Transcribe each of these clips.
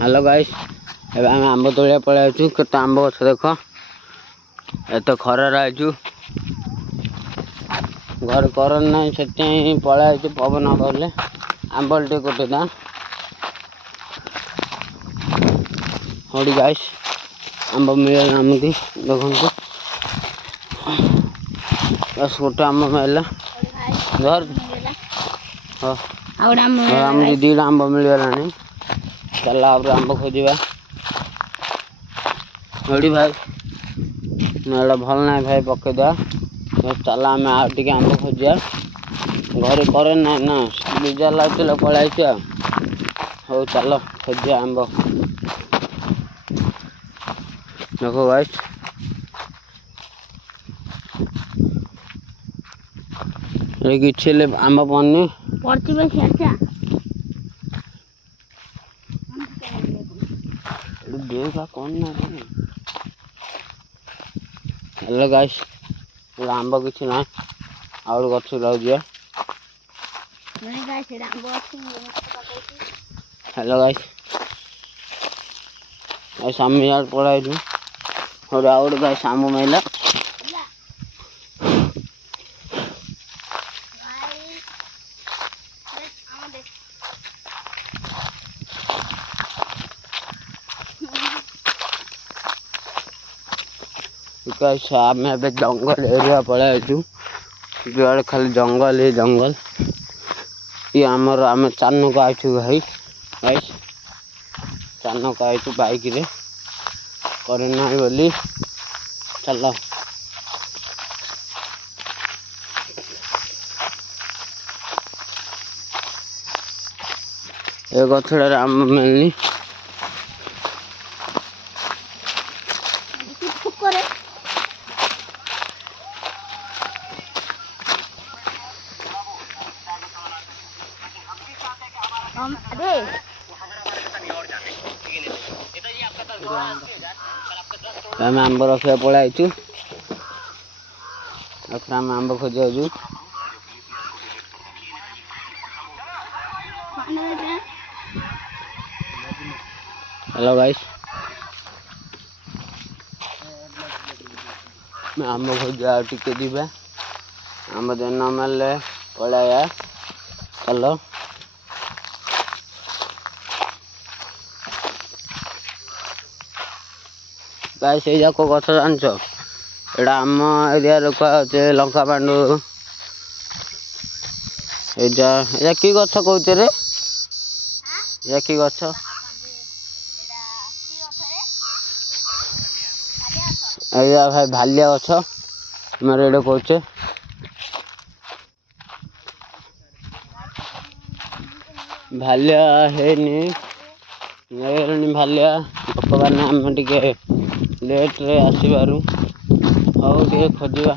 Hello guys, एबे आम आंब तोड़िया पड़े आछु। केते आंब गछ देख, एत खरार आछु। घर करन नहीं से पड़े आछु पवन कले आंबल टे कोटे दा हड़ी गाइस आंब मिले आमती देखो बस गोटे आंब मिलला घर आम दीटा आंब मिलगला चल आंब खोजा हड़ी भाई ना भल ना भाई पकईदा चल आम आगे आंब खोजा घर करे ना ना बीजा लगे पलैस हो चल खोजा आंब देखो गाइस ये किसी आंब पड़नी देखा कौन ना हेलो गाइस आंब किसी ना आउ गछ लगे हेलो गाइस सामने यार पड़ा और आउट गाइस आंब मिला आम जंगल एरिया पड़े जुआड़े खाली जंगल ही जंगल ये आमर आम चान को आइछु भाई गाइस चान को आइछु बाइक रे करना बोली चल ए गछड़े आम मिलनी आम आंब रखा पड़े आम आंब खोजा हेलो गाइस आंब खोजा टिके दिबा आंब देन मारे पड़ाया चलो गाइस ये जाको गछ जानछ एटा आम एरिया लोक लंका पांडु एजा की गछ कहते रे या की गछ एजा भाई भालिया गछ मेरे एडे कहचे भालिया है नहीं भालिया भगवान आम टिके लेट रे आसबार हौ टे खोजा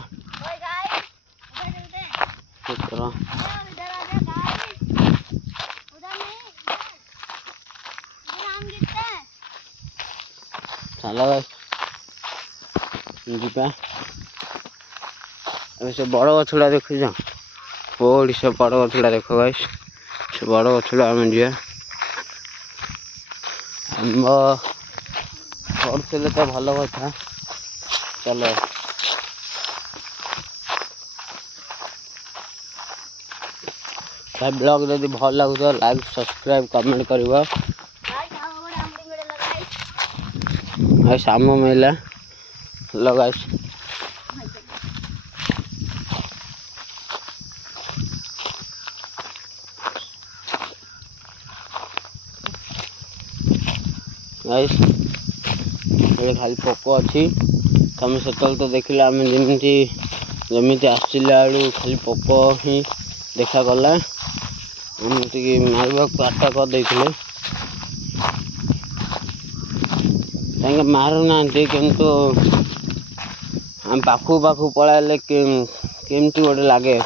चलो जीपा से बड़ गछड़ा देख ओडी से बड़ गछड़ा देख गाइस से बड़ गछड़ा आम जा पड़े तो भल कथा चलो भाई ब्लॉग जब भल लगुच लाइक सब्सक्राइब कमेंट कर आम मिला लगाइस गाइस ये खाली पोक अच्छी तुम से तो देखिले आम जमी आसला बेलू खाली पोक ही देखा गला एमती मारवा आटा करदे मारू ना किंतु हम पाखु पाखु पड़ाइले केमती गोटे लगे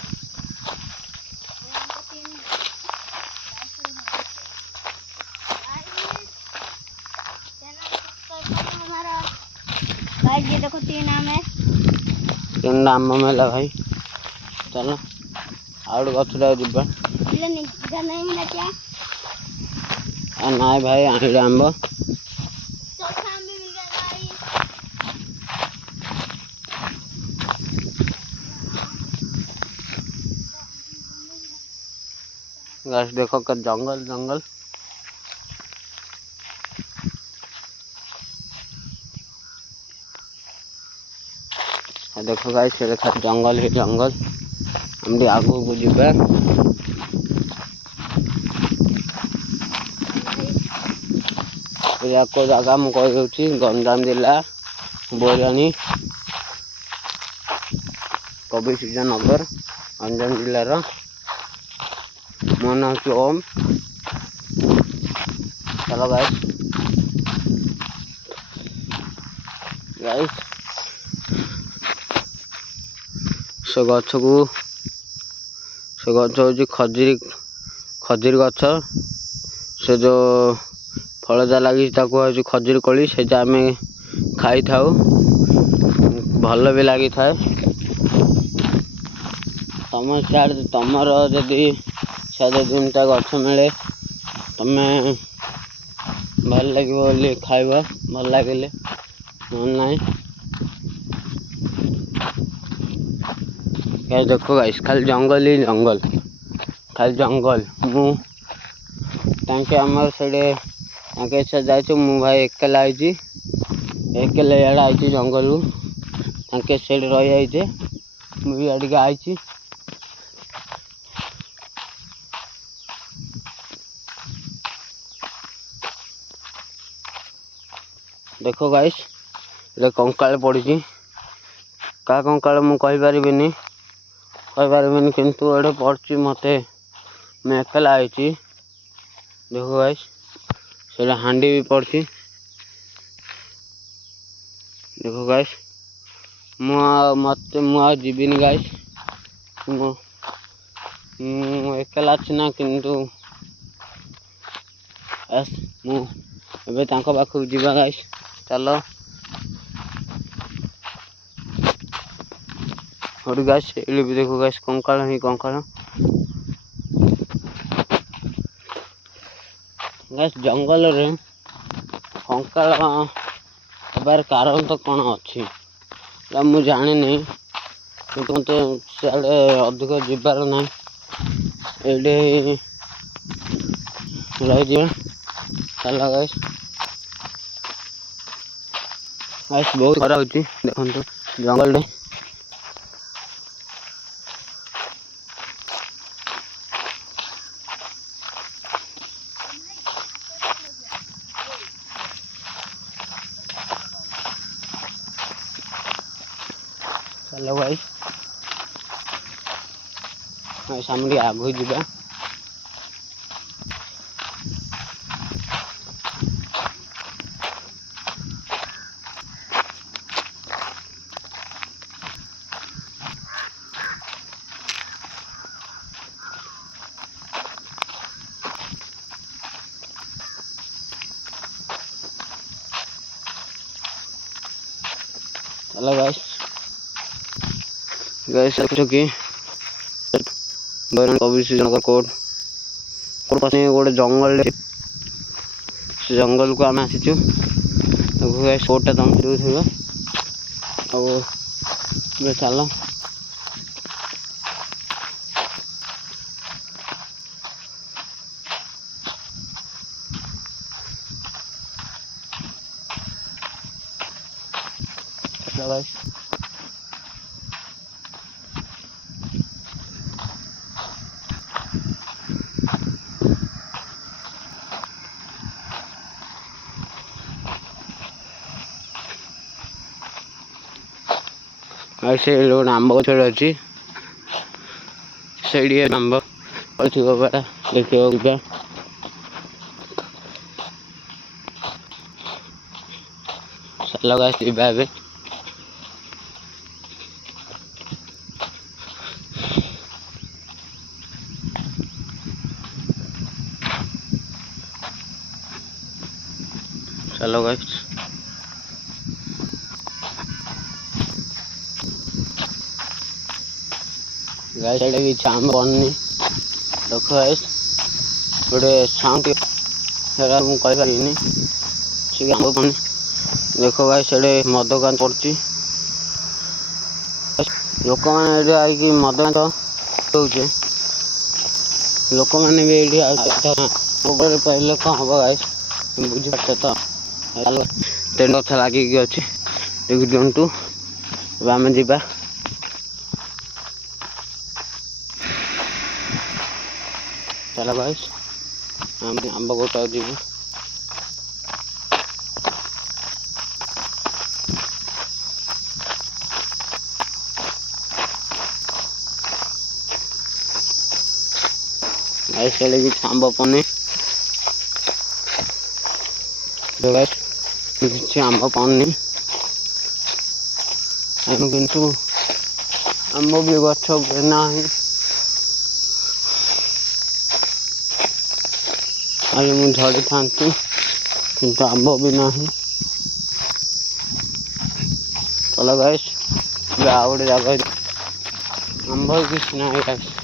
देखो तीन आम है तीन आम मिला भाई चलो आउट गछड़ा जीवा नहीं मिला क्या नाई भाई आंबे आंब चौथा आम भी मिल गया गाइस। गाइस देखो का जंगल जंगल देखो गाइस ये देखा जंगल ही जंगल हम आगू को जीवा को जगह मु कही गंजाम जिला बोरानी कवि सूर्यनगर गंजाम जिलार मो ना ओम। चलो गाइस गाइस से गछ को से गछ हूँ खजुरी गछ से जो फलजा लगी हूँ खजुरी कोली से आम खाई था भल भी लगी था। तुम सियाड़े तुमर जदि सियाड़े 2टा गछ मिले तुम्हें भल लगे खाइब भल लगे ना देखो गाइस खाली जंगल ही जंगल खाली जंगल मुझे आमर से जाइए मु भाई एकला आई एकला इे आई जंगल से रही आईचे मुझे अड़के आई। देखो गाइस ये कंकाल पड़ी क्या कंकाल मु कहीपरि किंतु एडे पड़ी मत मैं एकला आई। देखो गाइस से हांडी भी पड़ी। देखो गाइस मत जीविनी गाइस एकला अच्छी ना किंतु मुझे पाखक जीवा गाइस चलो और गाइस ये भी देखो गाइस कंकाल ही कंकाल गाइस जंगल रे कंकाल हबार कारण तो कौन अच्छी मुझे जानी नहीं किंतु मत सियाड़े अधिक जीवार ना ये रही चलो गाइस गाइस बहुत खरा होती देखो जंगल रे चलो भाई सामने आगू जीवा चलो गाइस गाइस कि कवि सूर्यनगर कोर्ट गोटे जंगल से जंगल को आम आसीचु कोर्टा तुम दूर आ चल गाइस से गोटे आंब गछ अच्छी से आंब पड़ा देखा चलो गाइस जीवा ए चलो गाइस गाइस ये आम बननी देखो गाइस गोटे साउंड ସେଟା ମୁଁ କହିପାରିବିନି। ସେ ଆମ୍ବ ପାଣି ଦେଖ ଗାଈ ସେଠି ମଦ ଦୋକାନ ପଡୁଛି। ଲୋକମାନେ ଏଠି ଆଇକି ମଦ ଦଉଛେ। ଲୋକମାନେ ବି ଏଇଠି ମୋବାଇଲ ପାଇଲେ କଣ ହବ ଗାଈ ବୁଝିପାରୁଛ ତ। ଟେଣ୍ଡ ଗଛ ଲାଗିକି ଅଛି ଦେଖି ଦିଅନ୍ତୁ। ଏବେ ଆମେ ଯିବା। ଚାଲ ଭାଇ ଆମେ ଆମ୍ବ ଗୋଟାକୁ ଯିବୁ। ଭାଇ ସେଠି କିଛି ଆମ୍ବ ପାଉନି। କିଛି ଆମ୍ବ ପାଉନି କିନ୍ତୁ ଆମ୍ବ ବି ଗଛ ନାହିଁ। ଆଜି ମୁଁ ଝଡ଼ିଥାନ୍ତି କିନ୍ତୁ ଆମ୍ବ ବି ନାହିଁ। ଚଲ ଗାଇସ୍ ଆଉ ଗୋଟେ ଜାଗା ଆମ୍ବ କିଛି ନାହିଁ ଗାଇସ୍।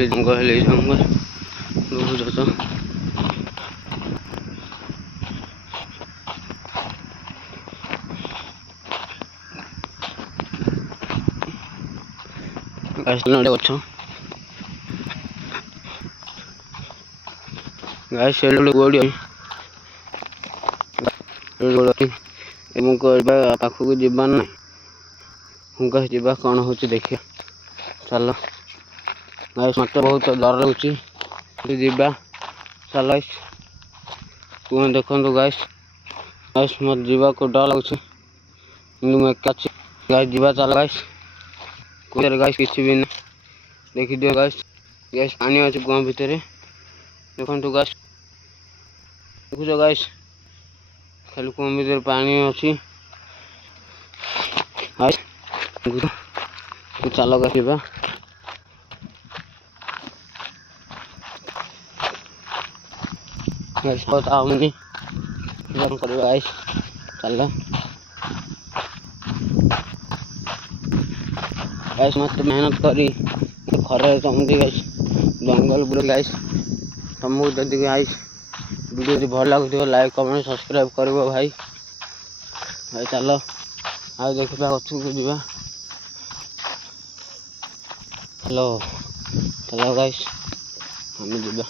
ଜଙ୍ଗଲ ଦେଖୁଛ ତ। ଗଛ ଗାଈ ସେଠି ଗୋଡ଼ି ମୁଁ କହିବା ପାଖକୁ ଯିବା ନାହିଁ। ମୁଁ କହି ଯିବା କଣ ହଉଛି ଦେଖିବା। ଚାଲ ଗାଈ ମତେ ବହୁତ ଡର ଲାଗୁଛି ଯିବା। ଚାଲ କୁହ ଦେଖନ୍ତୁ ଗାଈସ୍ ମତେ ଯିବାକୁ ଡର ଲାଗୁଛି କିନ୍ତୁ ମୁଁ ଏକା ଅଛି। ଗାଈ ଯିବା ଚାଲ ଗାଈସ୍। କୁହରେ ଗାଈସ୍ କିଛି ବି ନାହିଁ। ଦେଖିଦିଅ ଗାଈସ୍ ପାଣି ଅଛି କୁଅ ଭିତରେ ଦେଖନ୍ତୁ ଗାଈସ୍। ଦେଖୁଛ ଗାଈସ୍ ଖାଲି କୁଅ ଭିତରେ ପାଣି ଅଛି। ଚାଲ ଯିବା। କରିବା ଗାଈସ୍ ଚାଲ। ଗାଈସ୍ ମତେ ମେହନତ କରି ଖରାରେ ତମକୁ ଗାଈସ୍ ଜଙ୍ଗଲ ବୁଲି ଗାଈସ୍ ତମକୁ ଯଦି ଗାଈସ୍ ଭିଡ଼ିଓ ଯଦି ଭଲ ଲାଗୁଥିବ ଲାଇକ୍ କମେଣ୍ଟ ସବସ୍କ୍ରାଇବ୍ କରିବ ଭାଇ। ଭାଇ ଚାଲ ଆଉ ଦେଖିବା ଗଛକୁ ଯିବା। ହ୍ୟାଲୋ ଚାଲ ଗାଈସ୍ ଆମେ ଯିବା।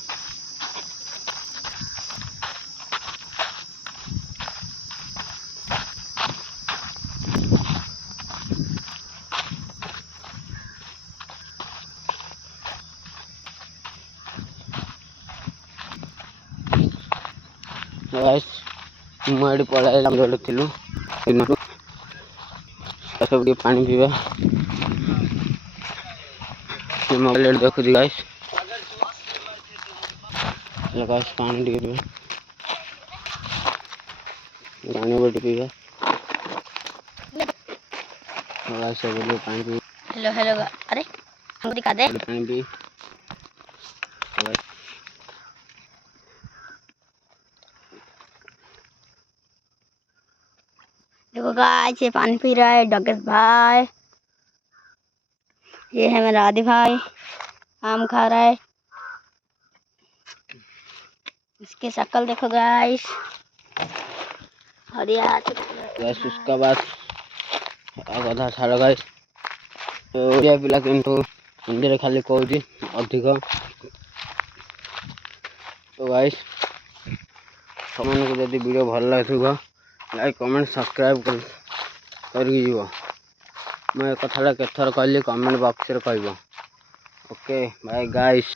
गाइस ମୁଁ ଏଠି ପଳାଇଲା ଆମେ ଥିଲୁ ସବୁ ଟିକେ ପାଣି ପିଇବା। ମୋବାଇଲ ଦେଖୁଛି ଗାଇସ୍। ଗାଇସ୍ ପାଣି ଟିକେ ପିଇବା। ପାଣି ଗୋଟେ ପିଇବା। गाइस ଏବେ ପାଣି ପିଇବା। हेलो हेलो अरे हमको दिखा दे। पानी पी। देखो गाइस ये पानी पी रहा है डॉक्टर भाई। ये है मेरा आदि भाई आम खा रहा है। इसकी शक्ल देखो गाइस और गाइस उसका बाद कथा छाड़ गाइस ओडिया पिला किंतु हिंदी खाली कहूँ अधिक। तो गाइस तुमको जब वीडियो भल लगे लाइक कमेंट सब्सक्राइब करके जीव। मैं कथा केथर कहली कमेंट बॉक्स रे कहब। Okay bye guys.